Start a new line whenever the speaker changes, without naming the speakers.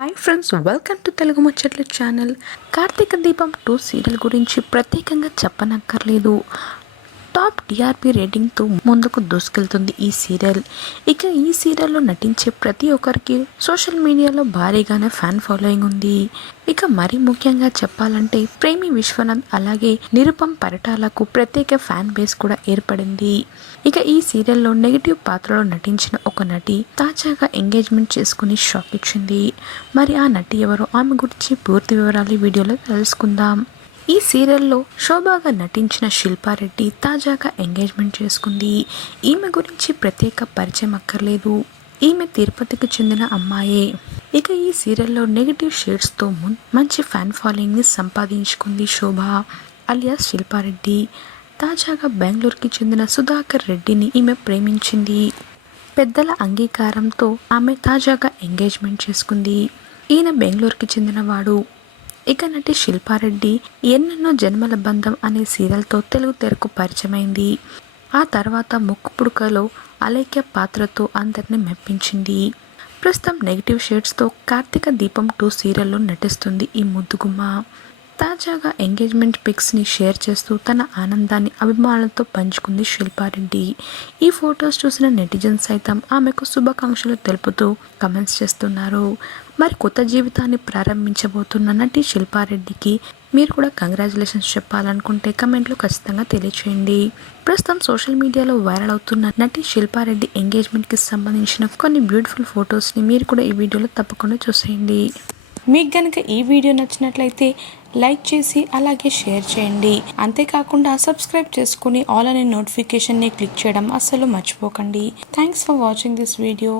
Hi friends welcome to Telugu Muchatla channel Karthika Deepam two serial గురించి ప్రత్యేకంగా చెప్పనక్కర్లేదు. Top TRP రేటింగ్తో ముందుకు దూసుకెళ్తుంది ఈ సీరియల్. ఇక ఈ సీరియల్లో నటించే ప్రతి ఒక్కరికి సోషల్ మీడియాలో భారీగానే ఫ్యాన్ ఫాలోయింగ్ ఉంది. ఇక మరీ ముఖ్యంగా చెప్పాలంటే ప్రేమి విశ్వనాథ్ అలాగే నిరుపం పరిటాలకు ప్రత్యేక ఫ్యాన్ బేస్ కూడా ఏర్పడింది. ఇక ఈ సీరియల్లో నెగిటివ్ పాత్రలో నటించిన ఒక నటి తాజాగా ఎంగేజ్మెంట్ చేసుకుని షాక్ ఇచ్చింది. మరి ఆ నటి ఎవరో? ఆమె గురించి పూర్తి వివరాలు వీడియోలో తెలుసుకుందాం. ఈ సీరియల్లో శోభాగా నటించిన శిల్పారెడ్డి తాజాగా ఎంగేజ్మెంట్ చేసుకుంది. ఈమె గురించి ప్రత్యేక పరిచయం అక్కర్లేదు. ఈమె తిరుపతికి చెందిన అమ్మాయే. ఇక ఈ సీరియల్లో నెగిటివ్ షేడ్స్తో మంచి ఫ్యాన్ ఫాలోయింగ్ని సంపాదించుకుంది శోభ అలియాస్ శిల్పారెడ్డి. తాజాగా బెంగళూరుకి చెందిన సుధాకర్ రెడ్డిని ఈమె ప్రేమించింది. పెద్దల అంగీకారంతో ఆమె తాజాగా ఎంగేజ్మెంట్ చేసుకుంది. ఈయన బెంగళూరుకి చెందినవాడు. ఇక నటి శిల్పారెడ్డి ఎన్నెన్నో జన్మల బంధం అనే సీరియల్తో తెలుగు తెరకు పరిచయమైంది. ఆ తర్వాత ముక్కు పుడుకలో అలేఖ్య పాత్రతో అందరిని మెప్పించింది. ప్రస్తుతం నెగిటివ్ షేడ్స్తో కార్తీక దీపం టూ సీరియల్లో నటిస్తుంది ఈ ముద్దుగుమ్మ. తాజాగా ఎంగేజ్మెంట్ పిక్స్ని షేర్ చేస్తూ తన ఆనందాన్ని అభిమానులతో పంచుకుంది శిల్పారెడ్డి ఈ ఫొటోస్ చూసిన నెటిజన్స్ సైతం ఆమెకు శుభాకాంక్షలు తెలుపుతూ కమెంట్స్ చేస్తున్నారు. మరి కొత్త జీవితాన్ని ప్రారంభించబోతున్న నటి శిల్పారెడ్డికి మీరు కూడా కంగ్రాచులేషన్స్ చెప్పాలనుకుంటే కమెంట్లో ఖచ్చితంగా తెలియచేయండి. ప్రస్తుతం సోషల్ మీడియాలో వైరల్ అవుతున్న నటి శిల్పారెడ్డి ఎంగేజ్మెంట్కి సంబంధించిన కొన్ని బ్యూటిఫుల్ ఫొటోస్ని మీరు కూడా ఈ వీడియోలో తప్పకుండా చూసేయండి. మీకు కనుక ఈ వీడియో నచ్చినట్లయితే లైక్ చేసి అలాగే షేర్ చేయండి. అంతేకాకుండా సబ్స్క్రైబ్ చేసుకుని ఆల్ అనే నోటిఫికేషన్ని క్లిక్ చేయడం అస్సలు మర్చిపోకండి. Thanks for watching this video.